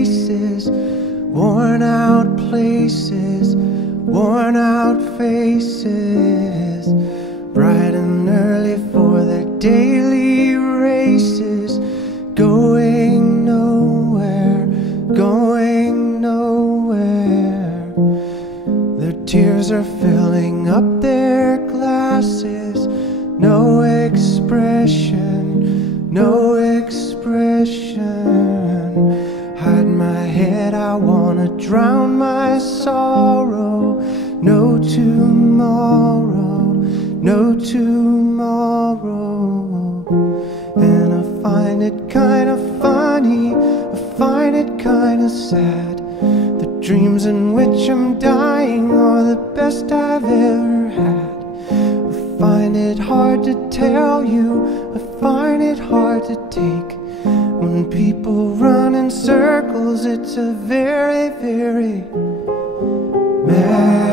faces, worn out places, worn out faces, bright and early for their daily races, going nowhere, going nowhere. Their tears are filling up their glasses, no expression, no expression. Hide my head, I wanna drown my sorrow. No tomorrow, no tomorrow. And I find it kinda funny, I find it kinda sad. The dreams in which I'm dying are the best I've ever had. I find it hard to tell you, I find it hard to take. When people run in circles, it's a very, very mad